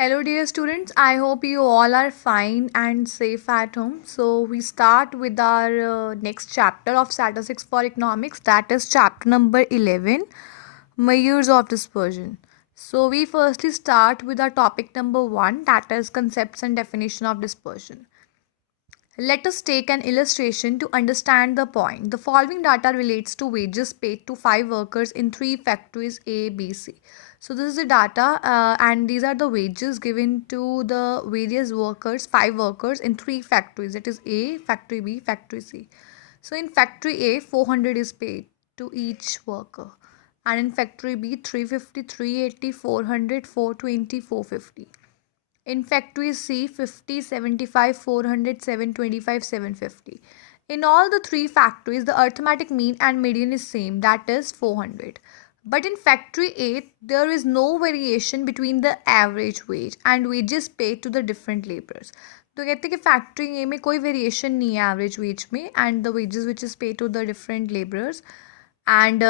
Hello, dear students. I hope you all are fine and safe at home. So, we start with our next chapter of statistics for economics, that is chapter number 11, measures of dispersion. So, we firstly start with our topic number 1, that is concepts and definition of dispersion. Let us take an illustration to understand the point. The following data relates to wages paid to 5 workers in 3 factories A, B, C. So this is the data and these are the wages given to the various workers, 5 workers in 3 factories. That is A, factory B, factory C. So in factory A, 400 is paid to each worker. And in factory B, 350, 380, 400, 420, 450. In factory C, 50, 75, 400, 725, 750. In all the 3 factories, the arithmetic mean and median is same, that is 400. But in factory A, there is no variation between the average wage and wages paid to the different laborers. तो कहते हैं कि factory ए में कोई variation नहीं है average wage में and the wages which is pay to the different labourers and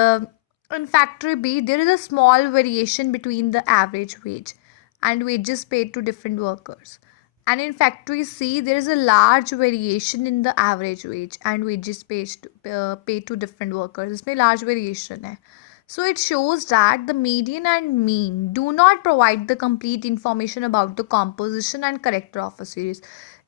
in factory B, there is a small variation between the average wage and wages paid to different workers. And in factory C, there is a large variation in the average wage and wages paid to different workers. इसमें large variation है. So it shows that the median and mean do not provide the complete information about the composition and character of a series.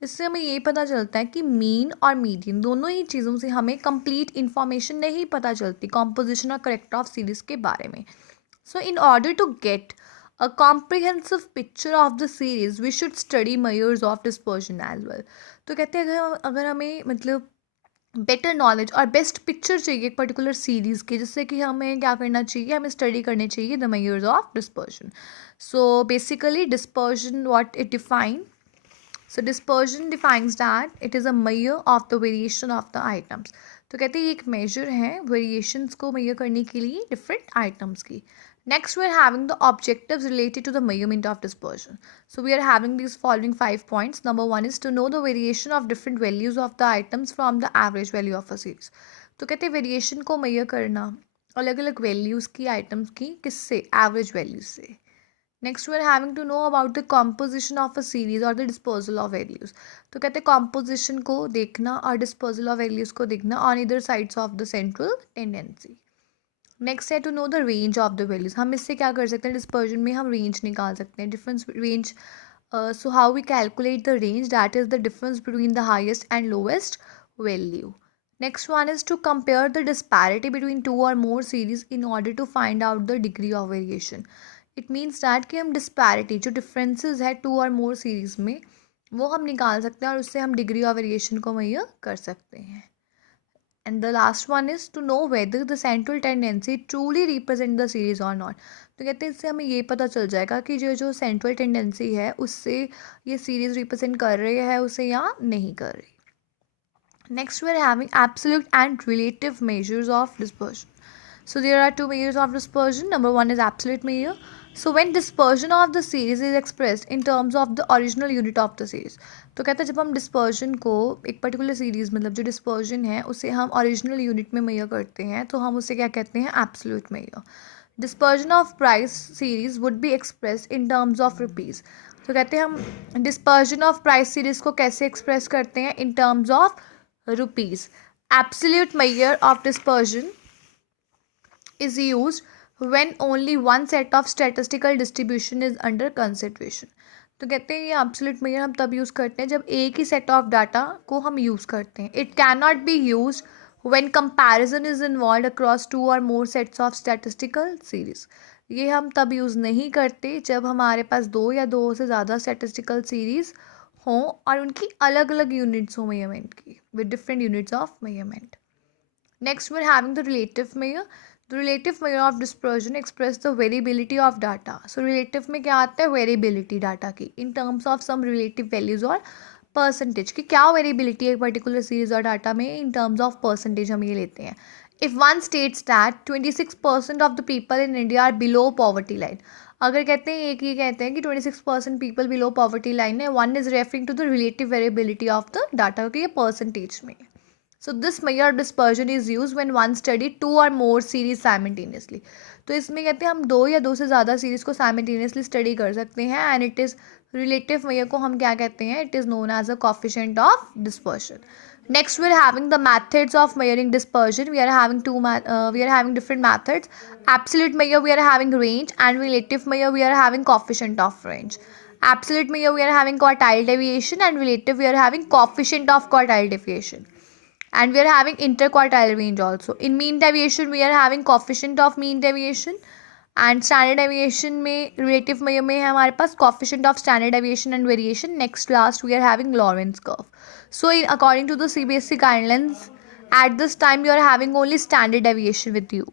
इससे हमें ये पता चलता है कि mean और मीडियन दोनों ही चीज़ों से हमें कंप्लीट इन्फॉर्मेशन नहीं पता चलती कॉम्पोजिशन और करेक्टर ऑफ सीरीज के बारे में. So in order to get a comprehensive picture of the series we should study measures of dispersion as well. तो कहते हैं अगर हमें मतलब बेटर नॉलेज और बेस्ट पिक्चर चाहिए एक पर्टिकुलर सीरीज़ की, जिससे कि हमें क्या करना चाहिए, हमें स्टडी करनी चाहिए the measures of dispersion. So basically dispersion what it define. So dispersion defines that it is a measure of the variation of the items. तो कहते हैं ये एक measure है variations को measure करने के लिए different items की. Next we are having the objectives related to the measurement of dispersion. So we are having these following 5 points. Number 1 is to know the variation of different values of the items from the average value of a series. तो कहते हैं variation को measure करना अलग अलग values की items की किससे, average values से. Next we are having to know about the composition of a series और द डिस्पोजल ऑफ वैल्यूज़. तो कहते हैं कॉम्पोजिशन को देखना और डिस्पोजल ऑफ वैल्यूज़ को देखना on either sides of the central tendency. Next है to know the range of the values. हम इससे क्या कर सकते हैं, डिस्पर्जन में हम रेंज निकाल सकते हैं, difference range. So how we calculate the range, that is the difference between the highest and lowest value. Next one is to compare the disparity between two or more series in order to find out the degree of variation. It means that कि हम disparity जो differences है 2 और मोर series में वो हम निकाल सकते हैं और उससे हम डिग्री ऑफ वेरिएशन को मेजर कर सकते हैं. And the last one is to know whether the central tendency truly represent the series और नॉट. तो कहते हैं इससे हमें ये पता चल जाएगा कि जो सेंट्रल टेंडेंसी है उससे ये सीरीज़ रिप्रेजेंट कर रही है उसे या नहीं कर रही. Next we are having absolute and relative measures of dispersion. So there are two measures of dispersion. Number 1 is absolute measure. So when dispersion of the series is expressed in terms of the original unit of the series. तो कहते हैं जब हम dispersion को एक particular series मतलब जो dispersion है उसे हम original unit में measure करते हैं तो हम उसे क्या कहते हैं, absolute measure. Dispersion of price series would be expressed in terms of rupees. तो कहते हैं हम dispersion of price series को कैसे express करते हैं, in terms of rupees. Absolute measure of dispersion is used when only one set of statistical distribution is under consideration. तो कहते हैं ये एब्सोल्यूट मेजर हम तब यूज़ करते हैं जब एक ही सेट ऑफ डाटा को हम यूज़ करते हैं. It can not be use when comparison is involve across 2 और मोर सेट्स ऑफ स्टैटिस्टिकल सीरीज. ये हम तब यूज़ नहीं करते जब हमारे पास 2 या 2 से ज़्यादा स्टैटिस्टिकल सीरीज हों और उनकी अलग अलग यूनिट्स हों मेजरमेंट की, with different units of measurement. Next we are having the relative measure. The relative measure of dispersion express the variability of data. So relative में क्या आता है, variability डाटा की in terms of some relative values और percentage की क्या variability है एक particular series और डाटा में in terms of percentage हम ये लेते हैं. If one states that 26% of the people in India are below poverty line. अगर कहते हैं एक ही कहते हैं कि 26% people below poverty line है, one is referring to the relative variability of the data क्योंकि ये percentage में. So this measure of dispersion is used when one study two or more series simultaneously. तो इसमें कहते हैं हम दो या दो से ज़्यादा सीरीज को साइमल्टेनियसली स्टडी कर सकते हैं and it is relative measure को हम क्या कहते हैं, it is known as a coefficient of dispersion. Next, we are having the methods of measuring dispersion. We are having we are having different methods. Absolute measure we are having range, and relative measure we are having coefficient of range. Absolute measure we are having quartile deviation, and relative we are having coefficient of quartile deviation. And we are having interquartile range also. In mean deviation we are having coefficient of mean deviation, and standard deviation में relative measure में है हमारे पास coefficient of standard deviation and variation. Next last we are having Lorentz curve. So according to the CBSE guidelines, at this time you are having only standard deviation with you.